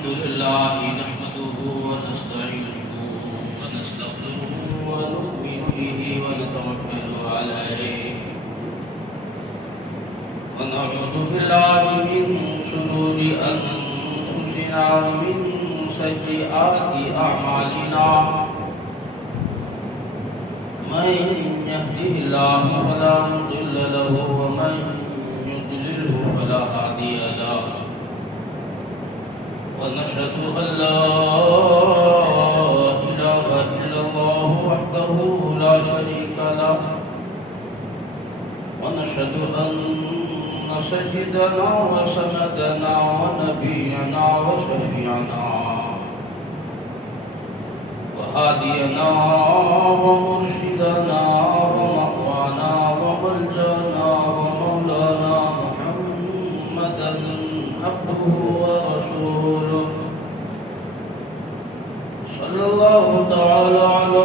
الحمد لله نحمده ونستعينه ونستغفره ونؤمن به ونتوكل عليه ونعوذ بالله من شرور أنفسنا ومن سيئات أعمالنا من يهده الله فلا مضل له ومن يضلله فلا هادي له ونشهد أن لا إله إلا الله وحده لا شريك له ونشهد أن سيدنا وسندنا ونبينا وشفيعنا وهادينا ومرشدنا ومأوانا وملجانا ومولانا محمدا عبده ورسوله صلى الله تعالى على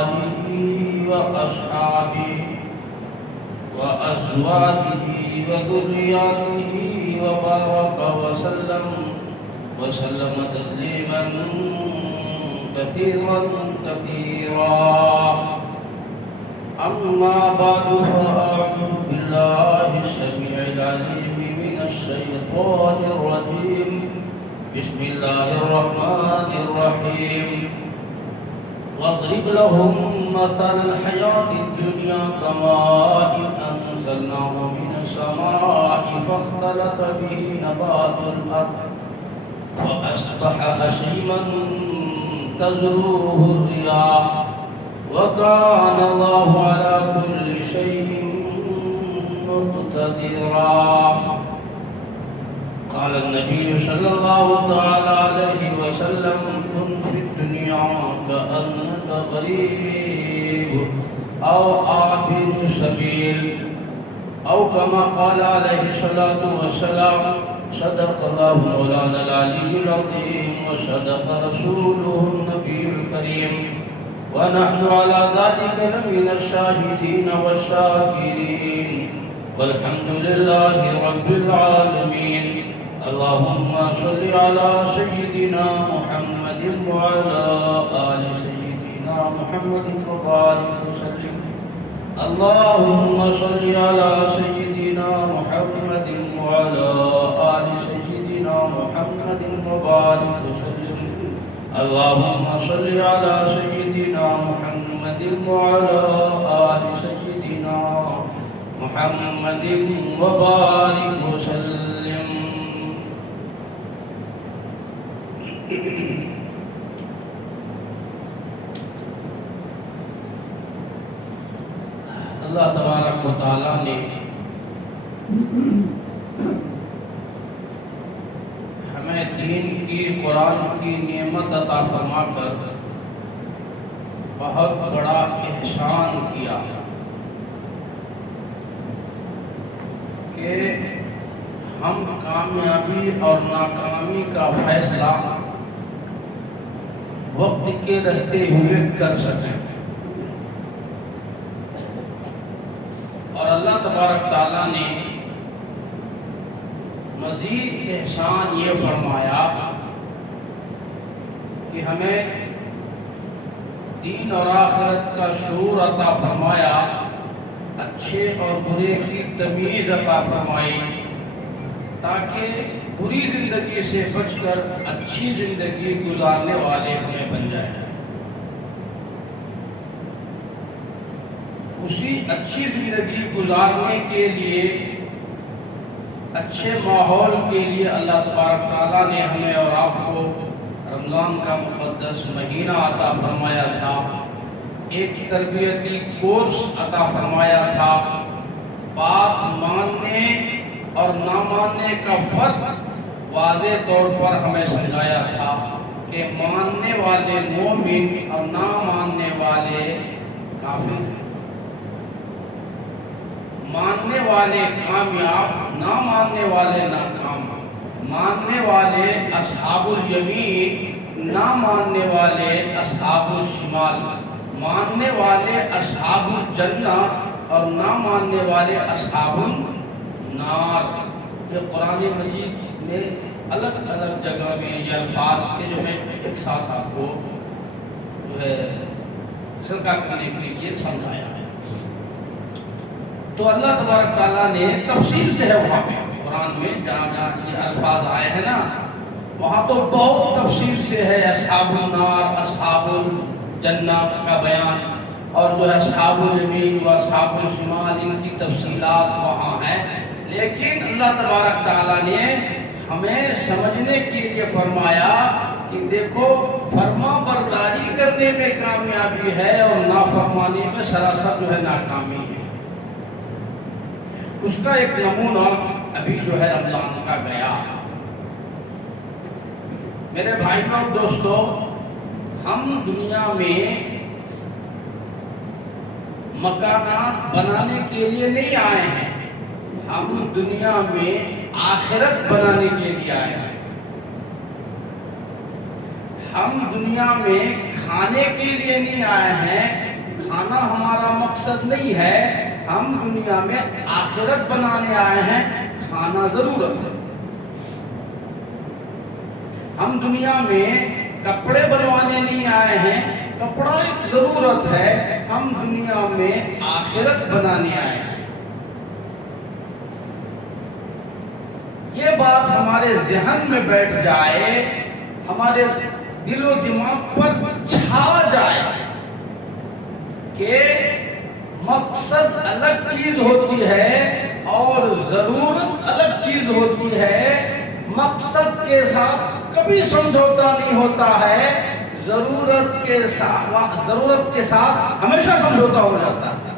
آله وأصحابه وأزواجه وذرياته وبارك وسلم تسليما كثيرا أما بعد فأعوذ بالله السميع العليم من الشيطان الرجيم بسم الله الرحمن الرحيم واضرب لهم مثل الحياة الدنيا كماء أنزلناه من السماء فاختلط به نبات الأرض فأصبح هشيما تذروه الرياح وكان الله على كل شيء مقتدرا قال النبي صلى الله تعالى عليه وسلم كن في الدنيا كأنك غريب أو عابر سبيل أو كما قال عليه الصلاة والسلام صدق الله مولانا العلي العظيم وصدق رسوله النبي الكريم ونحن على ذلك لمن الشاهدين والشاكرين والحمد لله رب العالمين اللهم صل على سيدنا محمد وعلى آل سيدنا محمد وبارك وسلم اللهم صل على سيدنا محمد وعلى آل سيدنا محمد وبارك وسلم اللهم صل على سيدنا محمد وعلى آل سيدنا محمد وبارك وسلم اللہ تبارک و تعالی نے ہمیں دین کی قرآن کی نعمت عطا فرما کر بہت بڑا احسان کیا کہ ہم کامیابی اور ناکامی کا فیصلہ وقت کے رہتے ہوئے کر سکیں اور اللہ تبارک تعالیٰ نے مزید احسان یہ فرمایا کہ ہمیں دین اور آخرت کا شعور عطا فرمایا اچھے اور برے کی تمیز عطا فرمائی تاکہ بری زندگی سے بچ کر اچھی زندگی گزارنے والے ہمیں بن جائیں اسی اچھی زندگی گزارنے کے لیے اچھے ماحول کے لیے اللہ تبارک تعالیٰ نے ہمیں اور آپ کو رمضان کا مقدس مہینہ عطا فرمایا تھا ایک تربیتی کورس عطا فرمایا تھا بات ماننے اور نہ ماننے کا فرق واضح طور پر ہمیں سمجھایا تھا کہ ماننے والے مومن اور نہ ماننے والے کافر ماننے والے کامیاب نہ ماننے والے ناکام ماننے والے اصحاب الیمین نہ ماننے والے اصحاب الشمال ماننے والے اصحاب الجنہ اور نہ ماننے والے اصحاب النار یہ قرآن مجید نے الگ الگ جگہ میں یہ الفاظ کے جو ہے ایک ساتھ آپ کو جو ہے حلقہ کرنے کے لیے سمجھایا ہے. تو اللہ تبارک تعالیٰ نے تفصیل سے ہے وہاں پہ قرآن میں جہاں جہاں یہ الفاظ آئے ہیں نا وہاں تو بہت تفصیل سے ہے اصحاب النار اصحاب الجنہ کا بیان اور جو ہے اصحاب الیمین و اصحاب الشمال ان کی تفصیلات وہاں ہیں. لیکن اللہ تبارک تعالیٰ نے ہمیں سمجھنے کے لیے فرمایا کہ دیکھو فرما برداری کرنے میں کامیابی ہے اور نافرمانی میں سراسر جو ہے ناکامی ہے. اس کا ایک نمونہ ابھی جو ہے رمضان کا گیا. میرے بھائیوں اور دوستو ہم دنیا میں مکانات بنانے کے لیے نہیں آئے ہیں, ہم دنیا میں آخرت بنانے کے لیے آئے ہیں. ہم دنیا میں کھانے کے لیے نہیں آئے ہیں, کھانا ہمارا مقصد نہیں ہے. ہم دنیا میں آخرت بنانے آئے ہیں, کھانا ضرورت ہے. ہم دنیا میں کپڑے بنوانے نہیں آئے ہیں, کپڑا ایک ضرورت ہے. ہم دنیا میں آخرت بنانے آئے ہیں. یہ بات ہمارے ذہن میں بیٹھ جائے, ہمارے دل و دماغ پر چھا جائے کہ مقصد الگ چیز ہوتی ہے اور ضرورت الگ چیز ہوتی ہے. مقصد کے ساتھ کبھی سمجھوتا نہیں ہوتا ہے, ضرورت کے ساتھ ہمیشہ سمجھوتا ہو جاتا ہے.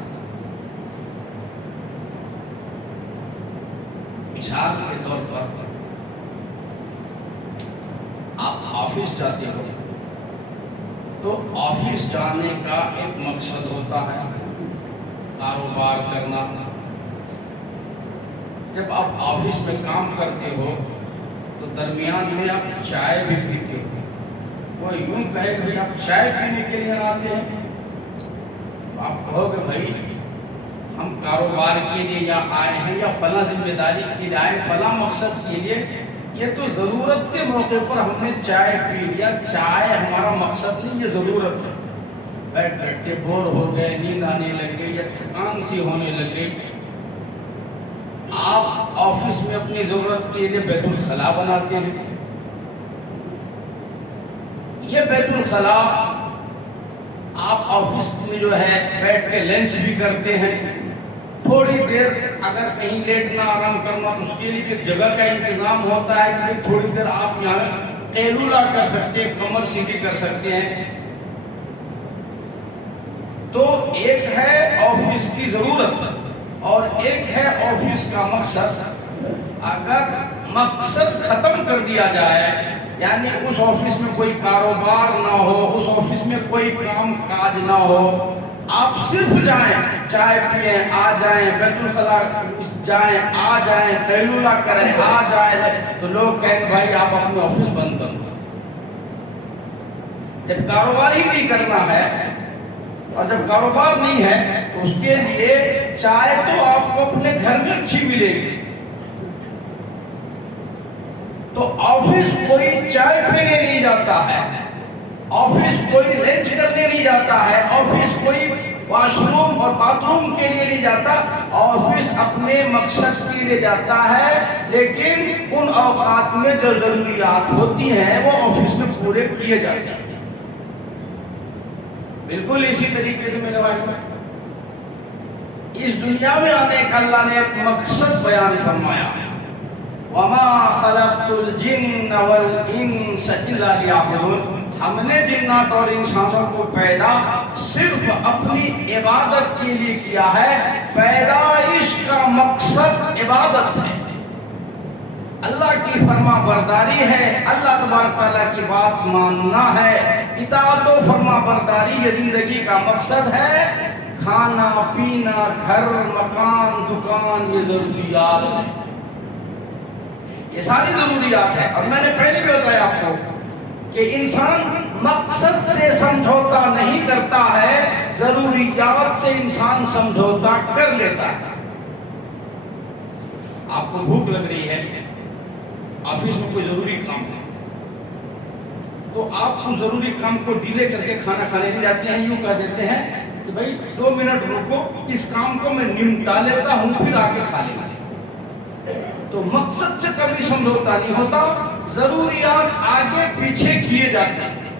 مثال کے طور پر آپ آفس جاتے ہو تو آفس جانے کا ایک مقصد ہوتا ہے کاروبار کرنا. جب آپ آفس میں کام کرتے ہو تو درمیان میں آپ چائے بھی پیتے ہو. وہ یوں کہے کہ آپ چائے پینے کے لیے آتے ہیں, آپ کہو کہ بھائی ہم کاروبار کے لیے یہاں آئے ہیں یا فلاں ذمہ داری کے لیے آئے, فلاں مقصد کے لیے. یہ تو ضرورت کے موقع پر ہم نے چائے پی لیا. چائے ہمارا مقصد نہیں, یہ ضرورت ہے. بیٹھ بیٹھ کے بور ہو گئے, نیند آنے لگ گئی یا تھکان سی ہونے لگ گئی. آپ آفس میں اپنی ضرورت کے لیے بیت الخلا بناتے ہیں. یہ بیت الخلا آپ آفس میں جو ہے بیٹھ کے لنچ بھی کرتے ہیں. تھوڑی دیر اگر کہیں لیٹنا آرام کرنا تو اس کے لیے ایک جگہ کا انتظام ہوتا ہے کہ تھوڑی دیر آپ یہاں قیلولہ کر سکتے ہیں, کمر سیدھی کر سکتے ہیں. تو ایک ہے آفس کی ضرورت اور ایک ہے آفس کا مقصد. اگر مقصد ختم کر دیا جائے, یعنی اس آفس میں کوئی کاروبار نہ ہو, اس آفس میں کوئی کام کاج نہ ہو, آپ صرف جائیں, چائے پئیں, آ جائیں, بیت الخلا جائیں, آ جائیں, قیلولہ کریں, آ جائیں, تو لوگ کہیں کہ بھائی آپ اپنے آفس بند کر دو. جب کاروبار ہی نہیں کرنا ہے اور جب کاروبار نہیں ہے تو اس کے لیے چائے تو آپ کو اپنے گھر میں اچھی ملے گی. تو آفس کوئی چائے پینے نہیں جاتا ہے, آفس کوئی لنچ کرنے نہیں جاتا ہے, آفس کوئی واش روم اور باتھ روم کے لیے نہیں جاتا. آفس اپنے مقصد کے لیے جاتا ہے, لیکن ان اوقات میں جو ضروریات ہوتی ہیں وہ آفس میں پورے کیے جاتے ہیں. بالکل اسی طریقے سے میرے بھائی اس دنیا میں آنے کا اللہ نے ایک مقصد بیان فرمایا, وَمَا خَلَقْتُ الْجِنَّ وَالْإِنسَ إِلَّا لِيَعْبُدُونَ. ہم نے جنات اور انسانوں کو پیدا صرف اپنی عبادت کے لیے کیا ہے. پیدائش کا مقصد عبادت ہے, اللہ کی فرما برداری ہے, اللہ تبارک تعالیٰ کی بات ماننا ہے. اطاعت و فرما برداری یہ زندگی کا مقصد ہے. کھانا پینا, گھر مکان دکان, یہ ضروریات ہیں, یہ ساری ضروریات ہیں. اور میں نے پہلے بھی بتایا آپ کو کہ انسان مقصد سے سمجھوتا نہیں کرتا ہے, ضروریات سے انسان سمجھوتا کر لیتا ہے. آپ کو بھوک لگ رہی ہے، آفس میں کوئی ضروری کام ہے، تو آپ اس ضروری کام کو ڈیلے کر کے کھانا کھانے نہیں جاتے ہیں، یوں کہہ دیتے ہیں کہ بھائی 2 منٹ رکو، اس کام کو میں نمٹا لیتا ہوں پھر آ کے کھا لیں گے۔ تو مقصد سے کبھی سمجھوتا نہیں ہوتا، ضروریات آگے پیچھے کیے جاتے ہیں،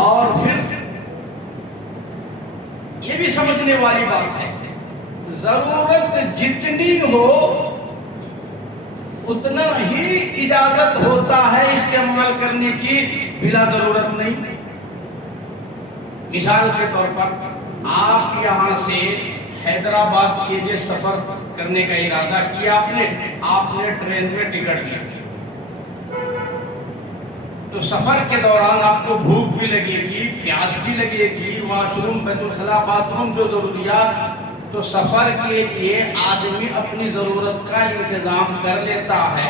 اور پھر یہ بھی سمجھنے والی بات ہے، ضرورت جتنی ہو اتنا ہی اجازت ہوتا ہے استعمال کرنے کی، بلا ضرورت نہیں۔ مثال کے طور پر آپ یہاں سے حیدرآباد کے لیے سفر کرنے کا ارادہ کیا، آپ نے ٹرین میں ٹکٹ لیا، تو سفر کے دوران آپ کو بھوک بھی لگے گی، پیاس بھی لگے گی، واش روم، بیت الخلا، باتھ روم، جو ضروریات، تو سفر کے لیے آدمی اپنی ضرورت کا انتظام کر لیتا ہے۔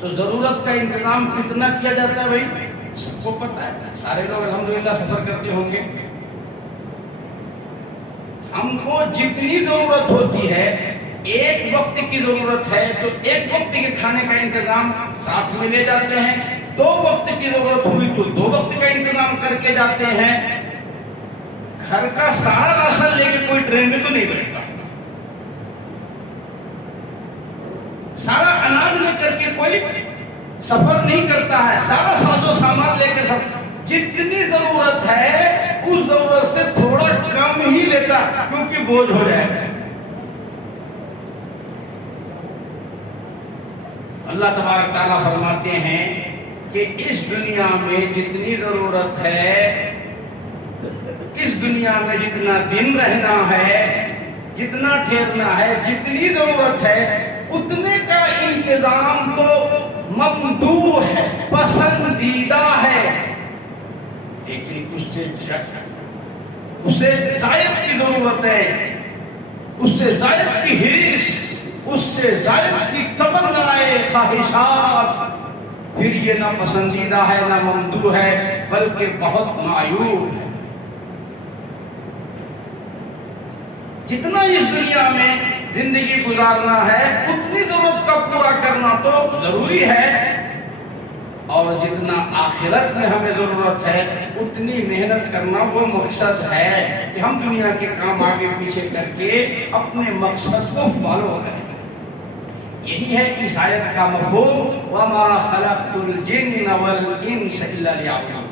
تو ضرورت کا انتظام کتنا کیا جاتا ہے بھائی؟ سب کو پتا ہے، سارے لوگ الحمدللہ سفر کرتے ہوں گے۔ ہم کو جتنی ضرورت ہوتی ہے، ایک وقت کی ضرورت ہے تو ایک وقت کے کھانے کا انتظام ساتھ میں لے جاتے ہیں، 2 وقت کی ضرورت ہوئی تو 2 وقت کا انتظام کر کے جاتے ہیں۔ گھر کا سارا راشن لے کے کوئی ٹرین میں تو نہیں بیٹھتا، سارا اناج لے کر کے کوئی سفر نہیں کرتا ہے، سارا ساز و سامان لے کے سفر، جتنی ضرورت ہے اس ضرورت سے تھوڑا کم ہی لیتا کیونکہ بوجھ ہو جائے گا۔ اللہ تبارک تعالیٰ فرماتے ہیں کہ اس دنیا میں جتنی ضرورت ہے، اس دنیا میں جتنا دن رہنا ہے، جتنا ٹھہرنا ہے، جتنی ضرورت ہے، اتنے کا انتظام تو ممدوح ہے، پسندیدہ ہے، لیکن اس سے زائد کی ضرورت ہے، اس سے زائد کی حرص، اس سے زائد کی تمنائیں، خواہشات، پھر یہ نہ پسندیدہ ہے نہ ممدوح ہے بلکہ بہت معیوب ہے۔ جتنا اس دنیا میں زندگی گزارنا ہے اتنی ضرورت کا پورا کرنا تو ضروری ہے، اور جتنا آخرت میں ہمیں ضرورت ہے اتنی محنت کرنا وہ مقصد ہے کہ ہم دنیا کے کام آگے پیچھے کر کے اپنے مقصد کو فالو کریں۔ یہی ہے اس آیت کا مفہوم، وَمَا خَلَقْتُ الْجِنَّ وَالْإِنسَ إِلَّا لِيَعْبُدُونِ۔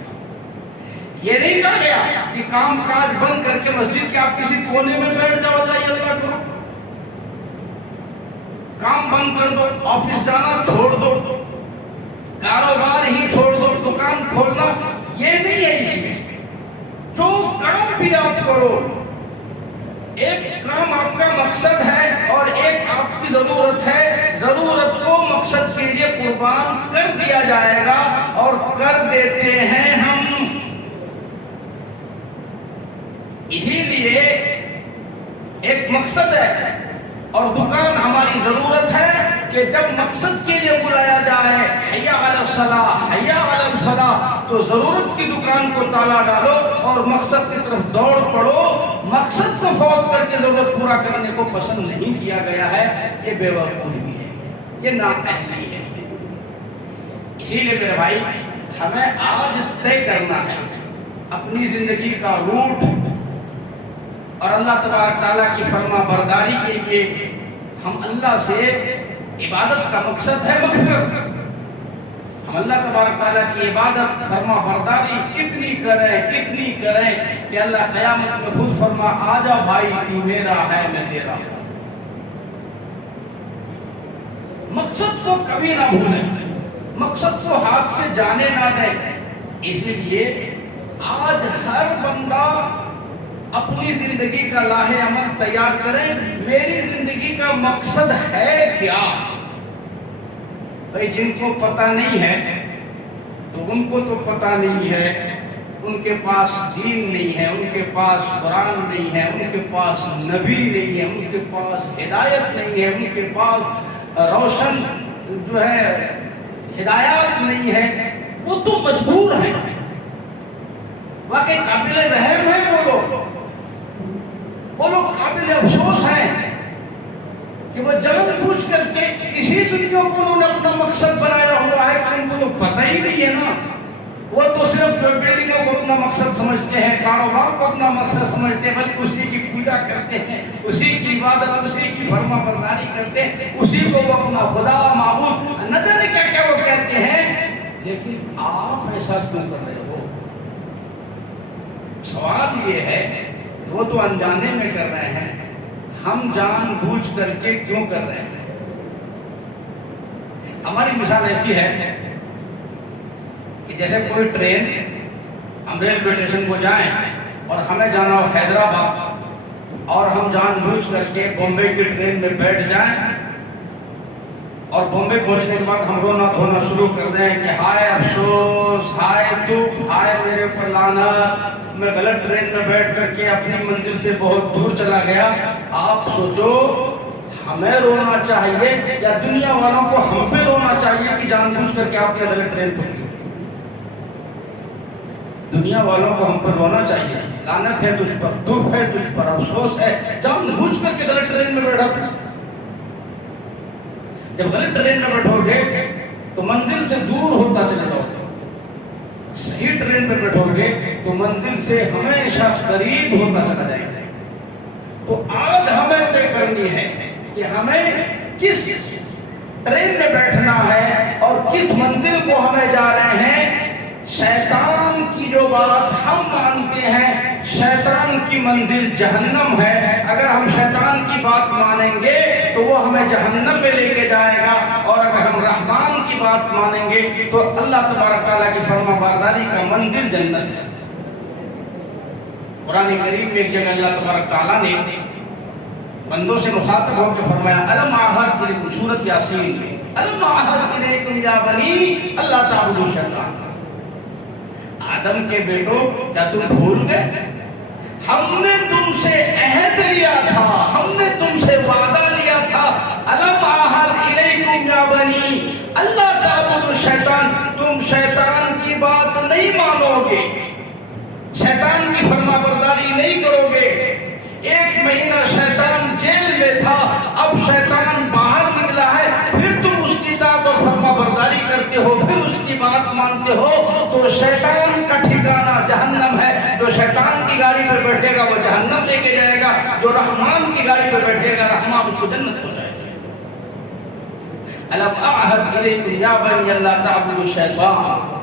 یہ نہیں کہا گیا کہ کام کاج بند کر کے مسجد کے آپ کسی کونے میں بیٹھ جاؤ، اللہ ہی اللہ کرو، کام بند کر دو، آفس جانا چھوڑ دو، کاروبار ہی چھوڑ دو، دکان کھولنا، یہ نہیں ہے اس میں۔ جو کام بھی آپ کرو، ایک کام آپ کا مقصد ہے اور ایک آپ کی ضرورت ہے، ضرورت کو مقصد کے لیے قربان کر دیا جائے گا، اور کر دیتے ہیں ہم۔ اسی لیے ایک مقصد ہے اور دکان ہماری ضرورت ہے کہ جب مقصد کے لیے بلایا جائے، حیا علی الصلاۃ، حیا علی الفلاح، تو ضرورت کی دکان کو تالا ڈالو اور مقصد کی طرف دوڑ پڑو۔ مقصد کو فوت کر کے ضرورت پورا کرنے کو پسند نہیں کیا گیا ہے، یہ بے وقوفی ہے، یہ نااہلی ہے۔ اسی لیے میرے بھائی، ہمیں آج طے کرنا ہے اپنی زندگی کا روٹ، اور اللہ تبارک تعالیٰ کی فرما برداری کے لیے ہم اللہ سے عبادت کا مقصد ہے مغفرت، ہم اللہ تبارک تعالیٰ کی عبادت فرما برداری کتنی کریں کہ اللہ قیامت میں خود فرما، آجا بھائی تو میرا ہے میں تیرا۔ مقصد کو کبھی نہ بھولیں، مقصد کو ہاتھ سے جانے نہ دیں۔ اس لیے آج ہر بندہ اپنی زندگی کا لاہ عمل تیار کریں، میری زندگی کا مقصد ہے کیا؟ بھائی جن کو پتہ نہیں ہے تو ان کو تو پتہ نہیں ہے، ان کے پاس دین نہیں ہے، ان کے پاس قرآن نہیں ہے، ان کے پاس نبی نہیں ہے، ان کے پاس ہدایت نہیں ہے، ان کے پاس روشن جو ہے ہدایات نہیں ہے، وہ تو مجبور ہیں۔ واقعی قابل رحم ہے وہ لوگ قابل افسوس ہیں کہ وہ جان بوجھ کر کے کسی دنیا کو انہوں نے اپنا مقصد بنایا ہوا ہے کہ ان کو تو پتہ ہی نہیں ہے نا. وہ تو صرف بلڈنگوں کو اپنا مقصد سمجھتے ہیں, کاروبار کو اپنا مقصد سمجھتے ہیں, بلکہ اسی کی پوجا کرتے ہیں, اسی کی عبادت, اسی کی فرما برداری کرتے ہیں, اسی کو وہ اپنا خدا و معبود نہ جانے کیا کیا وہ کہتے ہیں. لیکن آپ ایسا کیوں کر رہے ہو؟ سوال یہ ہے, وہ تو انجانے میں کر رہے ہیں, ہم جان بوجھ کر کے کیوں کر رہے ہیں؟ ہماری مثال ایسی ہے کہ جیسے کوئی ٹرین, ہم ریلوے اسٹیشن کو جائیں اور ہمیں جانا ہو حیدرآباد اور ہم جان بوجھ کر کے بامبے کی ٹرین میں بیٹھ جائیں اور بامبے پہنچنے کے بعد ہم رونا دھونا شروع کر دیں کہ ہائے افسوس, ہائے دکھ, ہائے میرے پر لعنت, میں غلط ٹرین میں بیٹھ کر کے اپنی منزل سے بہت دور چلا گیا. آپ سوچو ہمیں رونا چاہیے یا دنیا والوں کو ہم پہ رونا چاہیے کہ جان بوجھ کر کے آپ نے غلط ٹرین پکڑی؟ دنیا والوں کو ہم پر رونا چاہیے, لعنت ہے تجھ پر, دکھ ہے تجھ پر, افسوس ہے, جان بوجھ کر کے غلط ٹرین میں بیٹھا. جب غلط ٹرین میں بیٹھو گے تو منزل سے دور ہوتا چلے جاؤ گے, صحیح ٹرین پہ بیٹھو گے تو منزل سے ہمیشہ قریب ہوتا چلا جائے گا. تو آج ہمیں طے کرنی ہے کہ ہمیں کس ٹرین میں بیٹھنا ہے اور کس منزل کو ہمیں جا رہے ہیں. شیطان کی جو بات ہم مانتے ہیں, شیطان کی منزل جہنم ہے. اگر ہم شیطان کی بات مانیں گے تو وہ ہمیں جہنم میں لے کے جائے گا, اور اگر ہم رحمان کی بات مانیں گے تو اللہ تبارک تعالیٰ کی فرما برداری کا منزل جنت ہے. قرآن کریم میں ایک جگہ اللہ تبارک تعالیٰ نے بندوں سے مخاطب ہو کے فرمایا, الم اعہد الیکم, سورۃ یاسین میں, الم اعہد الیکم یا بنی اللہ تعبدوا الشیطان. آدم کے بیٹو کیا تم بھول گئے؟ ہم نے تم سے عہد لیا تھا, ہم نے تم سے وعدہ لیا تھا. الم اعہد الیکم یا بنی اللہ تعبدوا الشیطان, تم شیطان کی بات نہیں مانو گے, شیطان کی فرما برداری نہیں کرو گے. 1 مہینہ شیطان جیل میں تھا, اب شیطان باہر نکلا ہے, پھر تم اس کی اطاعت اور فرما برداری کرتے ہو, پھر اس کی بات مانتے ہو. تو شیطان کا ٹھکانہ جہنم ہے. جو شیطان کی گاڑی پر بیٹھے گا وہ جہنم لے کے جائے گا, جو رحمان کی گاڑی پر بیٹھے گا رحمان اس کو جنت پہنچائے گا. الم اعہد الیکم یا بنی اللہ تعبدوا الشیطان.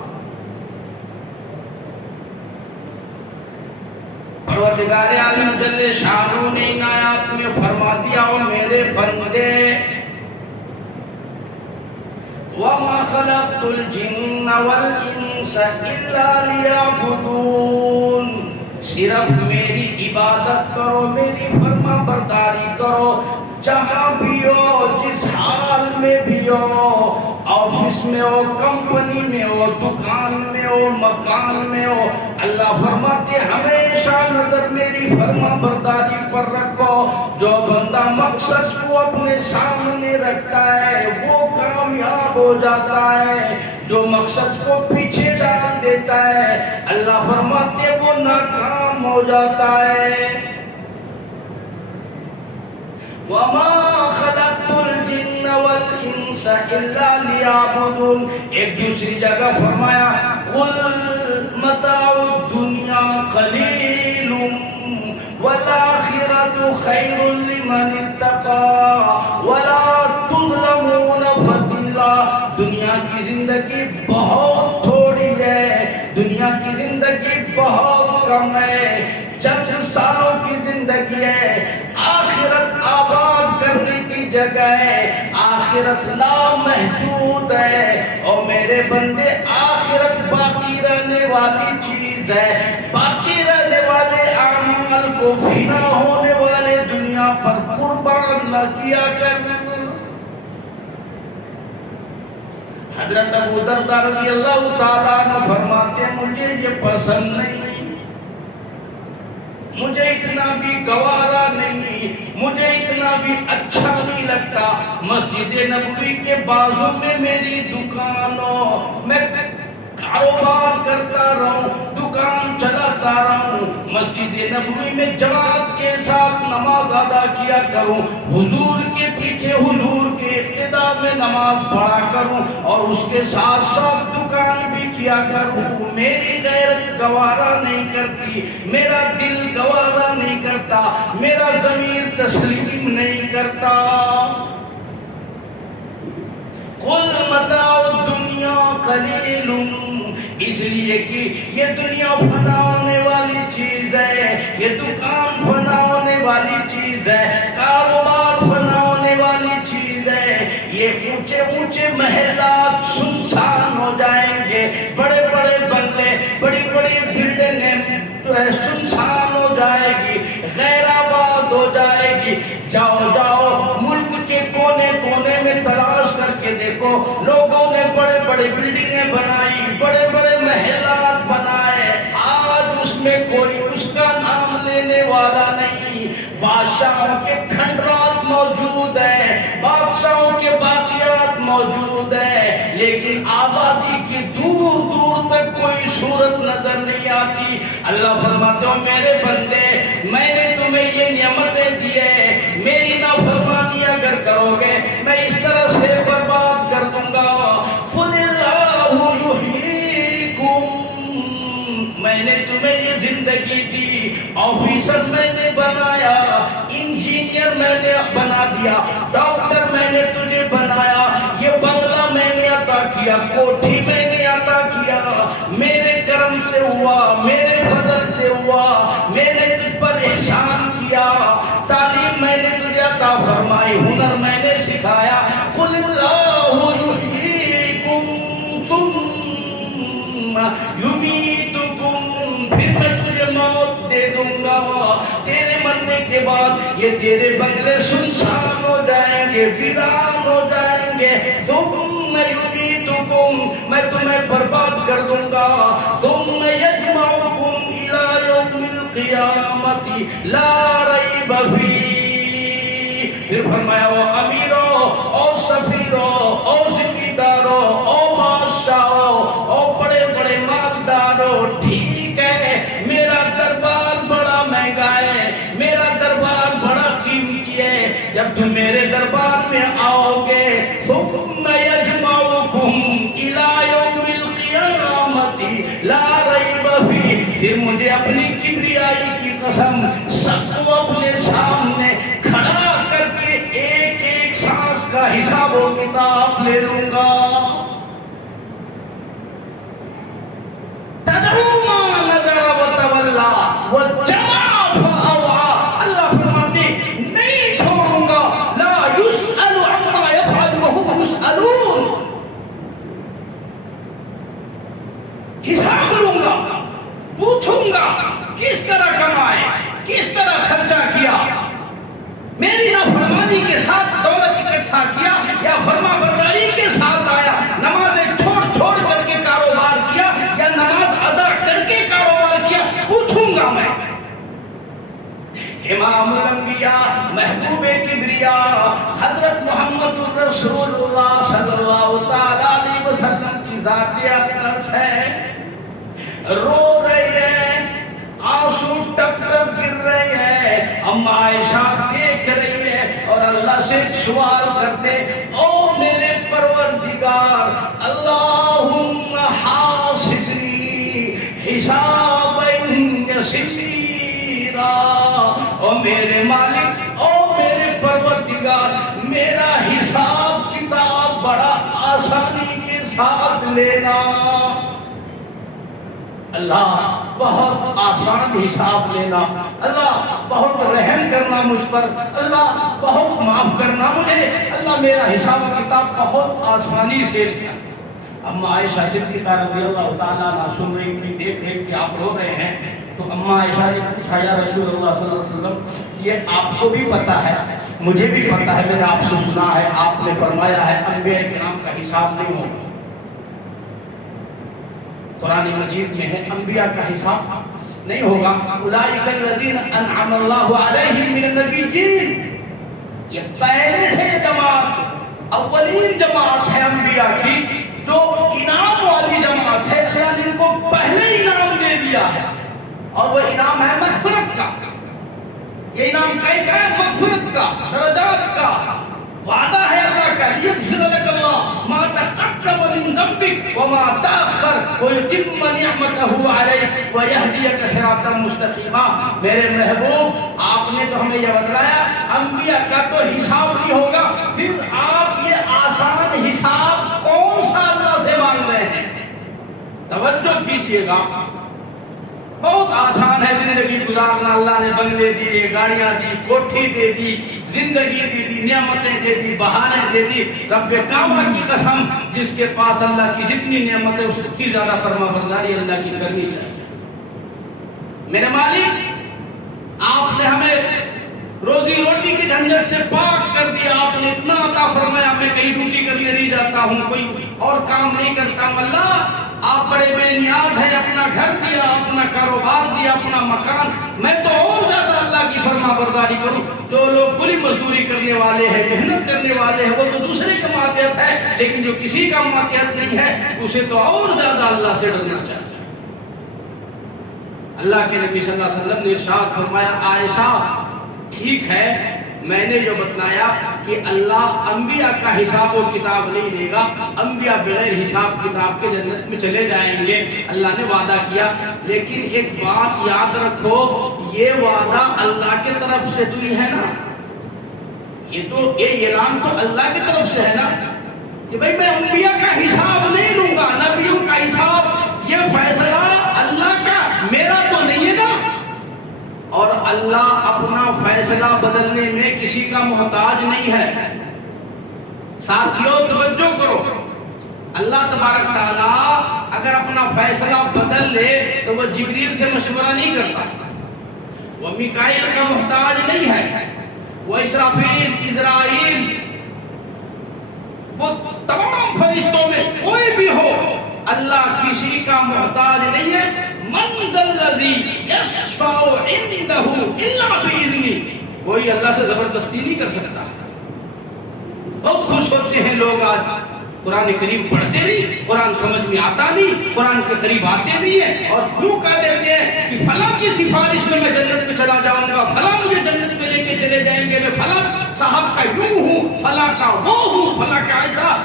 پروردگار عالم جل شانہ نے ان آیات میں فرما دیا, او میرے بندے, وَمَا خَلَقْتُ الْجِنَّ وَالْإِنسَ إِلَّا لِيَعْبُدُونَ, صرف میری عبادت کرو, میری فرما برداری کرو, جہاں بھی ہو, جس حال میں بھی ہو, آفس میں ہو, کمپنی میں ہو, دکان میں ہو, مکان میں ہو. اللہ فرماتے ہمیشہ نظر میری فرما برداری پر رکھو. جو بندہ مقصد کو اپنے سامنے رکھتا ہے وہ کامیاب ہو جاتا ہے, جو مقصد کو پیچھے ڈال دیتا ہے اللہ فرماتے وہ ناکام ہو جاتا ہے. وَمَا خَلَقْتُ الْجِنَّ وَالْإِنسَ إِلَّا لِيَعْبُدُونَ. ایک دوسری جگہ فرمایا, قُلْ مَتَاعُ الدُّنْيَا قَلِيلٌ وَالْآخِرَةُ خَيْرٌ لِمَنِ اتَّقَىٰ وَلَا تُظْلَمُونَ فَضِيلًا. دنیا کی زندگی بہت تھوڑی ہے, دنیا کی زندگی بہت کم ہے, چند سالوں کی زندگی ہے. آخرت آباد کرنے کی جگہ ہے, آخرت لامحدود ہے. اور میرے بندے آخرت باقی رہنے والی چیز ہے, باقی رہنے والے اعمال کو فنا ہونے والے دنیا پر قربان نہ کیا کر. حضرت ابو درداء رضی اللہ تعالیٰ عنہ فرماتے ہیں مجھے یہ پسند نہیں, مجھے اتنا بھی گوارا نہیں, مجھے اتنا بھی اچھا نہیں لگتا. مسجد نبوی کے بازو میں میری دکان ہو, میں کاروبار کرتا رہوں، دکان چلاتا رہوں، مسجد نبوی میں جماعت کے ساتھ نماز ادا کیا کروں، حضور کے پیچھے حضور کے اقتداء میں نماز پڑھا کروں، اور اس کے ساتھ ساتھ دکان بھی کیا کروں، میری غیرت گوارا نہیں کرتی، میرا دل گوارا نہیں کرتا، میرا ضمیر تسلیم نہیں کرتا۔ قل متاع الدنیا قلیل، اس لیے کہ یہ دنیا فنا ہونے والی چیز ہے، یہ دکان فنا ہونے والی چیز ہے، کاروبار فنا ہونے والی چیز ہے، یہ اونچے اونچے محلات سنسان ہو جائیں گے، بڑے بڑے بنگلے، بڑی بڑی بلڈنگیں جو ہے سنسان ہو جائے گی، غیر آباد ہو جائے گی۔ جاؤ جاؤ ملک کے کونے کونے میں تلاش کر کے دیکھو، لوگوں نے بڑے بڑے بلڈنگیں بنائی، بڑے بڑے محلات بنائے، آج اس میں کوئی اس کا نام لینے والا نہیں۔ بادشاہوں کے کھنڈرات موجود ہیں، بادشاہوں کے باقیات موجود ہیں، لیکن آبادی کی دور دور تک کوئی صورت نظر نہیں آتی۔ اللہ فرماتے ہیں میرے بندے، میں نے تمہیں یہ نعمتیں دی ہے، میری نافرمانی اگر کرو گے میں اس طرح سے برباد کر دوں گا۔ قل اللہ یحییکم، میں نے تمہیں یہ زندگی دی، آفیسر میں نے بنایا، انجینئر میں نے بنا دیا، ڈاکٹر میں نے تجھے بنایا، یہ بنگلہ میں نے عطا کیا، کوٹھی میں نے عطا کیا، میرے کرم سے ہوا، میرے فضل سے ہوا، میں نے تجھ پر احسان کیا، تعلیم میں نے تجھے عطا فرمائی، ہنر میں نے سکھایا۔ قل اللہ یحییکم ثم یمیتکم، پھر میں تجھے موت دے دوں گا، تیرے مرنے کے بعد یہ تیرے بنگلے سنسان ہو جائیں گے، ویران ہو جائیں گے۔ ثم یمیتکم، میں تمہیں برباد کر دوں گا۔ ثم یجمعکم الی یوم القیامت لا ریب فیہ، پھر فرمایا وہ امیروں اور سفیروں اور ذمہ-داروں اور بادشاہوں اور بڑے بڑے مالداروں، ٹھیک ہے میرا دربار بڑا مہنگا ہے، میرا دربار بڑا قیمتی ہے، جب تم میرے دربار میں آؤ گے ثم یجمعکم الی یوم القیامت لا ریب فیہ، پھر مجھے اپنی کبریائی کی قسم سب کو اپنے سامنے کھڑا کر کے ایک ایک سانس کا حساب و کتاب لے لوں گا۔ تدعو ما نظر وتولا وجمع فاوعى، اللہ فرماتے نہیں چھوڑوں گا، لا يسأل عما يفعل وهم يسألون، حساب لوں گا، پوچھوں گا کس طرح کمائے، کس طرح خرچہ کیا، میری نافرمانی کے ساتھ دولت اکٹھا کیا یا فرما برداری کے ساتھ آیا، نمازیں چھوڑ چھوڑ کر کے کاروبار کیا یا نماز ادا کر کے کاروبار کیا، پوچھوں گا میں۔ امام الانبیاء، محبوب کبریاء، حضرت محمد الرسول اللہ صلی اللہ تعالیٰ علیہ وسلم کی ذات اقدس ہے، رو رہے ہیں، آنسو ٹپ ٹپ گر رہے ہیں، اما عائشہ دیکھ رہی ہے اور اللہ سے سوال کرتے، او میرے پروردگار، اللہم حاسبنی حسابا یسیرا، او میرے مالک، او میرے پروردگار، میرا حساب کتاب بڑا آسانی کے ساتھ لینا۔ اللہ بہت آسان حساب لینا، اللہ بہت رحم کرنا مجھ پر، اللہ بہت معاف کرنا مجھے، اللہ میرا حساب کتاب بہت آسانی سے لیا۔ اما عائشہ صدیقہ رضی اللہ تعالیٰ عنہ سن رہی تھی، دیکھ رہی تھی آپ رو رہے ہیں، تو اما عائشہ نے پوچھا یا رسول اللہ صلی اللہ علیہ وسلم، یہ آپ کو بھی پتا ہے، مجھے بھی پتا ہے، میں نے آپ سے سنا ہے، آپ نے فرمایا ہے انبیاء کرام کا حساب نہیں ہوگا، قرآن مجید میں ہے انبیاء کا حساب نہیں ہوگا۔ اولئک الذین انعم اللہ علیہم من النبیین، یہ پہلے سے جماعت، اولین جماعت ہے انبیاء کی، جو انعام والی جماعت ہے اللہ نے ان کو پہلے انعام دے دیا ہے، اور وہ انعام ہے مغفرت کا۔ یہ انعام کا ہے مغفرت کا، درجات کا وعدہ ہے اللہ کا، لیغفر لک اللہ ما تقدم من ذنبک وما تأخر ویتم نعمتہ علیک ویہدیک صراطا مستقیما۔ میرے محبوب آپ نے تو ہمیں یہ بتلایا انبیاء کا تو حساب نہیں ہوگا، پھر آپ یہ آسان حساب کون سا اللہ سے مانگ رہے ہیں؟ توجہ کیجئے گا، بہت آسان ہے زندگی گزارنا۔ اللہ نے بنگلے دیے، گاڑیاں دی، کوٹھی دے دی، زندگی دے دی، نعمتیں دے دی، بہانے دے دی۔ رب کعبہ کی قسم، جس کے پاس اللہ کی جتنی نعمتیں اس کی زیادہ فرما برداری اللہ کی کرنی چاہیے۔ میرے مالک، آپ نے ہمیں روزی روٹی کی جھنجھٹ سے پاک کر دیا، آپ نے اتنا عطا فرمایا، میں کہیں ڈیوٹی کرنے نہیں جاتا ہوں، کوئی اور کام نہیں کرتا ہوں۔ اللہ آپ بڑے بے نیاز ہیں، اپنا گھر دیا، اپنا کاروبار دیا، اپنا مکان، میں تو اور زیادہ اللہ کی فرما برداری کروں۔ جو لوگ کلی مزدوری کرنے والے ہیں، محنت کرنے والے ہیں، وہ تو دوسرے کا ماتحت ہے، لیکن جو کسی کا ماتحت نہیں ہے اسے تو اور زیادہ اللہ سے ڈرنا چاہیے۔ اللہ کے نبی صلی اللہ علیہ وسلم نے ارشاد فرمایا، عائشہ ٹھیک ہے میں نے جو بتلایا کہ اللہ انبیاء کا حساب و کتاب نہیں دے گا، انبیاء بغیر حساب کتاب کے جنت میں چلے جائیں گے، اللہ نے وعدہ کیا، لیکن ایک بات یاد رکھو، یہ وعدہ اللہ کے طرف سے تو نہیں ہے نا، یہ اعلان تو اللہ کی طرف سے ہے نا کہ بھئی میں انبیاء کا حساب نہیں لوں گا، نبیوں کا حساب، یہ فیصلہ اللہ کا، میرا تو نہیں ہے نا۔ اور اللہ اپنا فیصلہ بدلنے میں کسی کا محتاج نہیں ہے۔ ساتھیوں توجہ کرو، اللہ تبارک تعالیٰ اگر اپنا فیصلہ بدل لے تو وہ جبریل سے مشورہ نہیں کرتا، وہ میکائیل کا محتاج نہیں ہے، وہ اسرافیل، عزرائیل، وہ تمام فرشتوں میں کوئی بھی ہو، اللہ کسی کا محتاج نہیں ہے۔ من ذا الذی یشفع عندہ الا باذنہ، کوئی اللہ سے زبردستی نہیں کر سکتا۔ بہت خوش ہوتے ہیں لوگ آج قرآن کریم پڑھتے نہیں، قرآن سمجھ میں آتا نہیں، قرآن کے قریب آتے نہیں ہیں، اور کیوں کہہ دیتے ہیں کہ فلاں کی سفارش میں جنت میں چلا جاؤں گا، فلاں مجھے جنت میں لے کے چلے جائیں گے، میں فلاں صاحب کا یوں ہوں، فلاں کا وہ ہوں، فلاں کا ایسا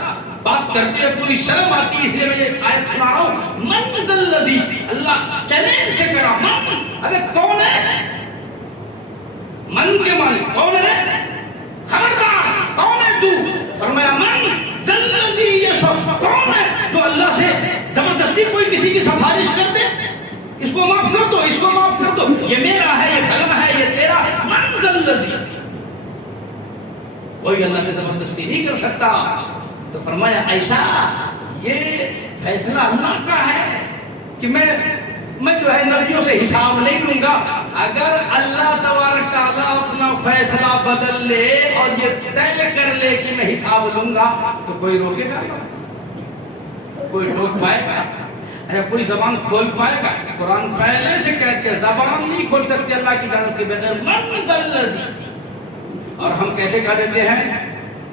بات کرتے ہیں، پوری شرم آتی ہے۔ اس لیے میں یہ آیت سنا رہا ہوں، من ذا الذی، اللہ چیلنج سے کرا، من، ابے کون ہے؟ من کے معنی کون ہے؟ خبردار کون ہے تو؟ فرمایا من ذا الذی یشفع، کون ہے جو اللہ سے زبردستی کوئی کسی کی سفارش کر دے، اس کو معاف کر دو، اس کو معاف کر دو، یہ میرا ہے، یہ فلاں ہے، یہ تیرا۔ من ذا الذی، کوئی اللہ سے زبردستی نہیں کر سکتا۔ تو فرمایا عائشہ یہ فیصلہ اللہ کا ہے کہ میں جو ہے نبیوں سے حساب نہیں لوں گا۔ اگر اللہ تبارک تعالیٰ اپنا فیصلہ بدل لے اور یہ طے کر لے کہ میں حساب لوں گا تو کوئی روکے گا؟ کوئی روک پائے گا؟ کوئی زبان کھول پائے گا؟ قرآن پہلے سے کہتے ہیں زبان نہیں کھول سکتے اللہ کی اجازت کے بغیر۔ من ذا الذی، اور ہم کیسے کہہ دیتے ہیں،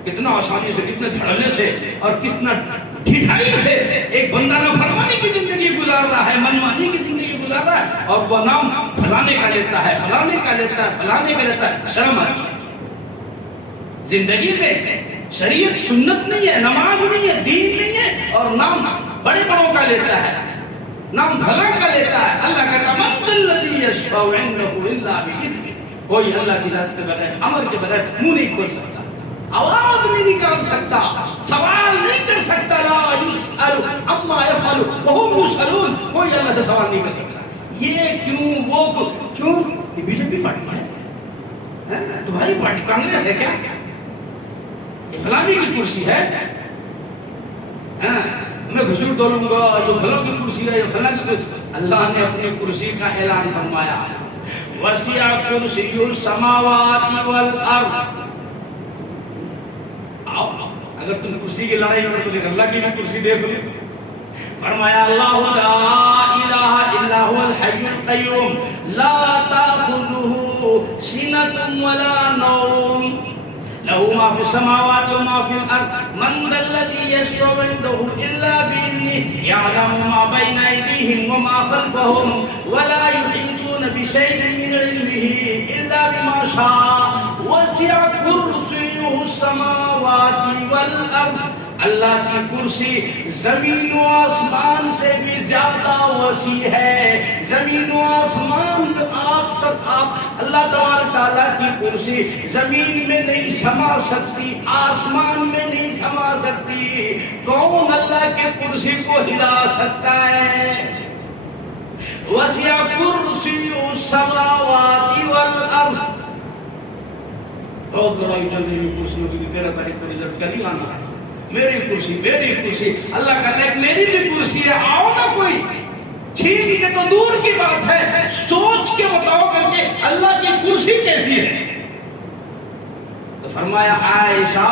کتنا آسانی سے، کتنے دھڑلے سے اور کتنا ڈھیٹھائی سے ایک بندہ نافرمانی کی زندگی گزار رہا ہے، منمانی کی زندگی گزار رہا ہے، اور وہ نام فلانے کا لیتا ہے، فلانے کا لیتا ہے، فلانے کا لیتا ہے۔ شرم آتی ہے زندگی میں، شریعت سنت نہیں ہے، نماز نہیں ہے، دین نہیں ہے، اور نام بڑے بڑوں کا لیتا ہے، نام بھلا کا لیتا ہے۔ اللہ کہتا ہے من ذا الذی یشفع عندہ الا باذنہ، کوئی اللہ کی ذات کے بغیر، امر کے بغیر منہ نہیں کھول سکتا، آواز نہیں نکال سکتا، سوال نہیں کر سکتا۔ لا یسأل عما یفعل وهم یسألون، کوئی اللہ سے سوال نہیں کر سکتا۔ یہ کیوں، وہ کیوں؟ یہ بی جے پی پارٹی ہے، تمہاری پارٹی کانگریس ہے کیا؟ یہ فلانی کی کرسی ہے، میں گھسوٹ ڈالوں گا، یہ فلاں کی کرسی ہے، یہ فلاں کی کرسی۔ اللہ نے اپنی کرسی کا اعلان فرمایا، وسع کرسی السماوات والارض۔ اگر تم کرسی کی لڑائی کرو تو اللہ کی بھی کرسی دیکھ لو۔ فرمایا اللہ لا الہ الا هو الحی القیوم لا تأخذہ سنۃ ولا نوم لہ لہو ما فی السماوات و ما فی الارض من ذا الذی یشفع عنده الا باذنہ یعلم ما بین ایدیہم وما خلفہم ولا یحیطون بشیء من علمہ الا بما شاء وسع کرسیہ السماوات والارض. اللہ کی کرسی زمین و آسمان سے بھی زیادہ وسیع ہے. زمین و آسمان آپ اللہ تبارک تعالیٰ کی کرسی زمین میں نہیں سما سکتی, آسمان میں نہیں سما سکتی. کون اللہ کے کرسی کو ہلا سکتا ہے؟ وسع کرسی السماوات والارض. بہت لڑائی چل رہی ہے کرسیوں کی, 13 تاریخ کو رزلٹ کبھی آنا ہے. میری کرسی. اللہ کہتا ہے میری بھی کرسی ہے, آؤ نا. کوئی چھین کے تو دور کی بات ہے, سوچ کے بتاؤ کر کے اللہ کی کرسی کیسی ہے. تو فرمایا عائشہ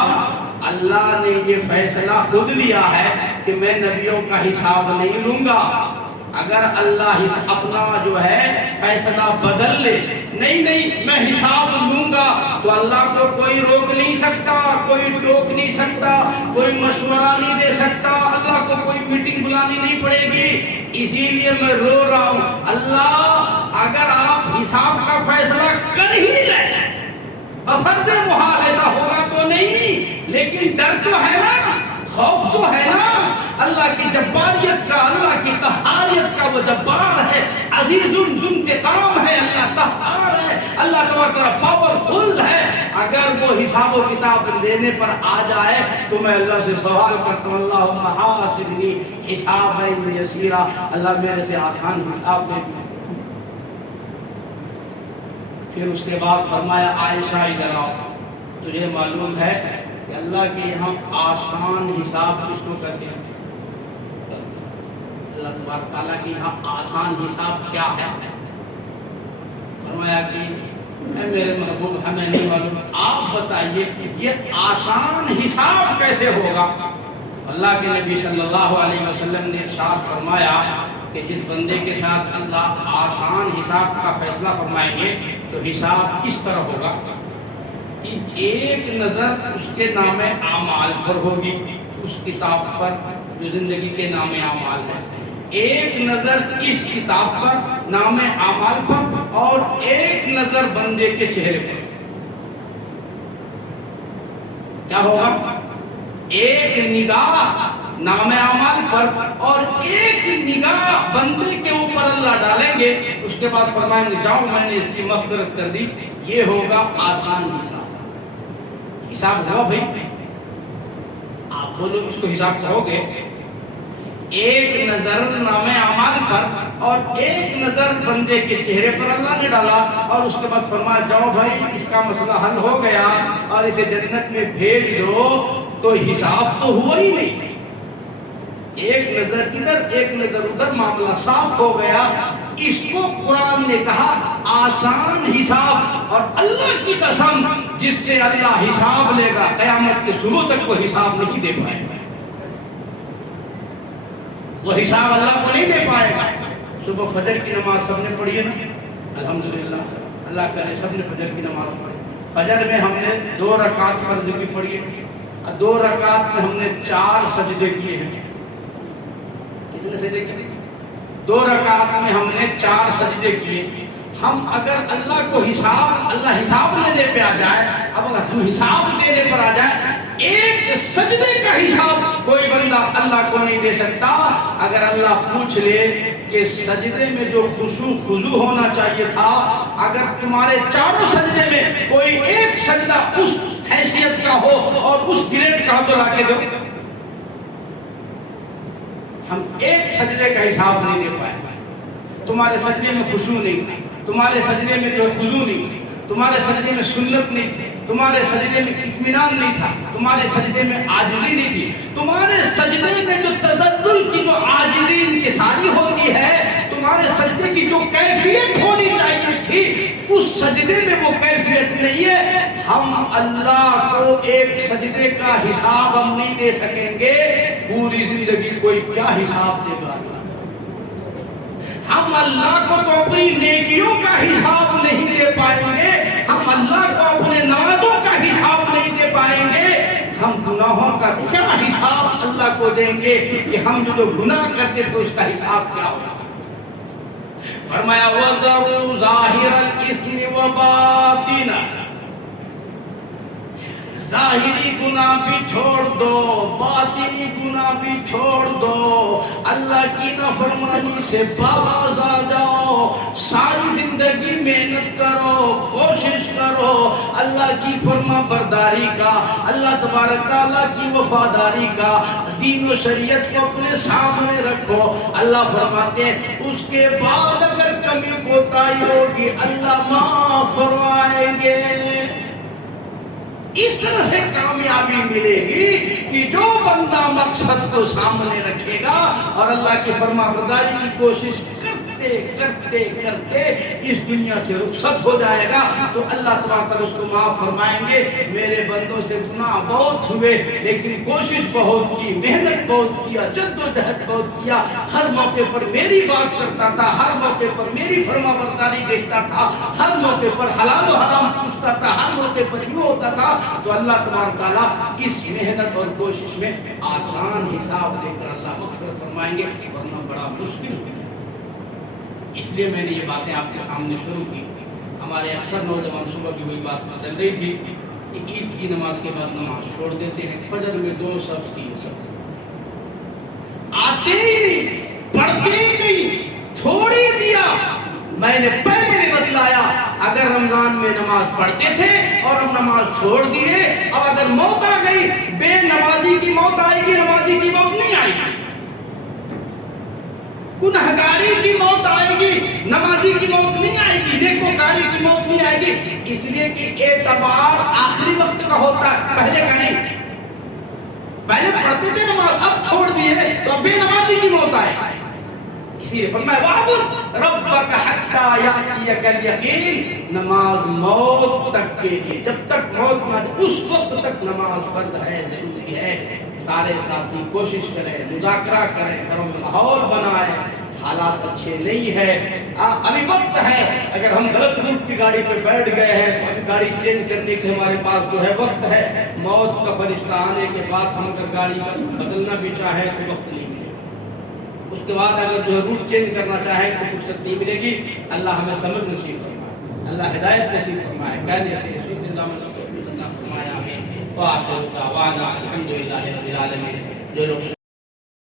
اللہ نے یہ فیصلہ خود لیا ہے کہ میں نبیوں کا حساب نہیں لوں گا. اگر اللہ اپنا جو ہے فیصلہ بدل لے, نہیں میں حساب لوں گا, تو اللہ کو کوئی روک نہیں سکتا, کوئی ٹوک نہیں سکتا, کوئی مشورہ نہیں دے سکتا, اللہ کو کوئی میٹنگ بلانی نہیں پڑے گی. اسی لیے میں رو رہا ہوں, اللہ اگر آپ حساب کا فیصلہ کر ہی لیں, بفرض محال ایسا ہوگا تو نہیں, لیکن ڈر تو ہے نا, خوف تو ہے نا. اللہ کی جباریت کا, اللہ کی قہاریت کا, وہ جبار ہے, عزیز ذو انتقام ہے, اللہ قہار ہے, اللہ تبارک پاورفل ہے. اگر وہ حساب و کتاب لینے پر آ جائے تو میں اللہ سے سوال کرتا ہوں, اللہم حاسبنی حسابا یسیرا, اللہ میرے سے آسان حساب لے. پھر اس کے بعد فرمایا عائشہ ادھر آؤ, تجھے معلوم ہے کہ اللہ کے یہاں آسان حساب کس کو کہتے ہیں؟ اللہ تبارک تعالیٰ کے یہاں آسان حساب کیا ہے؟ فرمایا کہ اے میرے محبوب ہمیں نہیں معلوم, آپ بتائیے یہ آسان حساب کیسے ہوگا. اللہ کے نبی صلی اللہ علیہ وسلم نے ارشاد فرمایا کہ جس بندے کے ساتھ اللہ آسان حساب کا فیصلہ فرمائیں گے تو حساب کس طرح ہوگا کہ ایک نظر اس کے نام اعمال پر ہوگی, اس کتاب پر جو زندگی کے نام اعمال ہے, ایک نظر اس کتاب پر نام اعمال پر, اور ایک نظر بندے کے چہرے پر. کیا ہوگا؟ ایک نگاہ نام اعمال پر اور ایک نگاہ بندے کے اوپر اللہ ڈالیں گے. اس کے بعد فرمائیں گے جاؤ میں نے اس کی مغفرت کر دی. یہ ہوگا آسان حساب. حساب ہوا بھائی؟ آپ بولو اس کو حساب کہو گے. ایک نظر نام اعمال پر اور ایک نظر بندے کے چہرے پر اللہ نے ڈالا, اور اس کے بعد فرمایا جاؤ بھائی اس کا مسئلہ حل ہو گیا اور اسے جنت میں بھیج دو. تو حساب تو ہوا ہی نہیں, ایک نظر ادھر ایک نظر ادھر, معاملہ صاف ہو گیا. اس کو قرآن نے کہا آسان حساب. اور اللہ کی قسم جس سے اللہ حساب لے گا قیامت کے صبح تک وہ حساب نہیں دے پائے گا, وہ حساب اللہ کو نہیں دے پائے گا. صبح فجر کی نماز سب نے پڑھی ہے نا, الحمدللہ, اللہ کرے سب نے فجر کی نماز پڑھی. فجر میں ہم نے 2 رکعت فرض کی پڑھی ہے, 2 رکعت میں ہم نے 4 سجدے کیے ہیں. کتنے سجدے کیے؟ 2 رکعت میں ہم نے 4 سجدے کیے. ہم اگر اللہ کو اللہ حساب لینے پہ آ جائے, اب اگر ہم حساب لینے پر آ جائے, ایک سجدے کا حساب کوئی بندہ اللہ کو نہیں دے سکتا. اگر اللہ پوچھ لے کہ سجدے میں جو خضوع ہونا چاہیے تھا, اگر تمہارے 4 سجدے میں کوئی ایک سجدہ اس حیثیت کا ہو اور اس گریڈ کا ہو تو لا کے دو. ہم ایک سجدے کا حساب نہیں دے پائے. تمہارے سجدے میں خشوع نہیں تھی, تمہارے سجدے میں جو خضوع نہیں تھی, تمہارے سجدے میں سنت نہیں تھی, تمہارے سجدے میں اطمینان نہیں تھا, تمہارے سجدے میں عاجزی نہیں تھی, تمہارے سجدے میں جو تذلل کی جو عاجزی انکساری ہوتی ہے, تمہارے سجدے کی جو کیفیت ہونی چاہیے تھی, اس سجدے میں وہ کیفیت نہیں ہے. ہم اللہ کو ایک سجدے کا حساب ہم نہیں دے سکیں گے, پوری زندگی کوئی کیا حساب دے گا. ہم اللہ کو تو اپنی نیکیوں کا حساب نہیں دے پائیں گے, ہم اللہ کو اپنے نمازوں کا حساب نہیں دے پائیں ہم گناہوں کا کیا حساب اللہ کو دیں گے کہ ہم جو گناہ کرتے تھے اس کا حساب کیا ہوگا. فرمایا وَذَرُوا ظَاهِرَ الْإِثْمِ وَبَاطِنَهُ، ظاہری گناہ بھی چھوڑ دو، باطنی گناہ بھی چھوڑ دو، اللہ کی نافرمانی سے باز آ جاؤ، ساری زندگی محنت کرو، کوشش کرو اللہ کی فرما برداری کا، اللہ تبارک تعالیٰ کی وفاداری کا، دین و شریعت کو اپنے سامنے رکھو. اللہ فرماتے ہیں اس کے بعد اگر کمی کوتاہی ہوگی اللہ معاف فرمائیں گے. اس طرح سے کامیابی ملے گی کہ جو بندہ مقصد کو سامنے رکھے گا اور اللہ کی فرما برداری کی کوشش کرتے کرتے کرتے اس دنیا سے رخصت ہو جائے گا تو اللہ تعالیٰ اس کو معاف فرمائیں گے. میرے بندوں سے گناہ بہت ہوئے لیکن کوشش بہت کی، محنت بہت کیا، جد و جہد بہت کیا، ہر موقع پر میری بات کرتا تھا، ہر موقع پر میری فرما برداری دیکھتا تھا، ہر موقع پر حلال و حرام پوچھتا تھا، ہر موقع پر یوں ہوتا تھا. تو اللہ تبارک تعالیٰ اس محنت اور کوشش میں آسان حساب لے کر اللہ مغفرت فرمائیں گے، ورنہ بڑا مشکل ہے. اس لیے میں نے یہ باتیں آپ کے سامنے شروع کی. ہمارے اکثر نوجوان صبح کی وہی بات چل رہی تھی کہ عید کی نماز کے بعد نماز چھوڑ دیتے ہیں، فجر میں 2 صف 3 صف آتے ہی نہیں، پڑھتے ہی نہیں، چھوڑ ہی دیا. میں نے پہلے بھی بتلایا اگر رمضان میں نماز پڑھتے تھے اور اب نماز چھوڑ دیے، اب اگر موت آ گئی بے نمازی کی موت آئے گی، نمازی کی موت نہیں آئے گی. گنہگاری کی موت آئے گی، نمازی کی موت نہیں آئے گی، نیکوکاری کی موت نہیں آئے گی. اس لیے کہ اعتبار آخری وقت کا ہوتا ہے، پہلے کا نہیں. پہلے پڑھتے تھے نماز، اب چھوڑ دیے تو اب بے نمازی کی موت آئے. اسی لیے فرمایا وَعْبُدْ رَبَّكَ حَتَّى يَأْتِيَكَ الْيَقِينُ، نماز موت تک کے لیے، جب تک موت نہ آئے اس وقت تک نماز فرض ہے، ضروری ہے. سارے ساتھی کوشش کریں، مذاکرہ کریں، گھروں میں ماحول بنائیں. حالات اچھے نہیں ہے، ابھی وقت ہے. اگر ہم غلط روٹ کی گاڑی پہ بیٹھ گئے ہیں تو ابھی گاڑی چینج کرنے کے لیے ہمارے پاس جو ہے وقت ہے. موت کا فرشتہ آنے کے بعد ہم اگر گاڑی بدلنا بھی چاہیں تو وقت نہیں ملے. اس کے بعد اگر جو ہے روٹ چینج کرنا چاہیں تو فرصت نہیں ملے گی. اللہ ہمیں سمجھ نصیب فرمائے، اللہ ہدایت نصیب فرمائے. کہنے سے سید اللہ فرمایا. آمین. وآخر دعوانا الحمدللہ رب العالمین. جو لوگ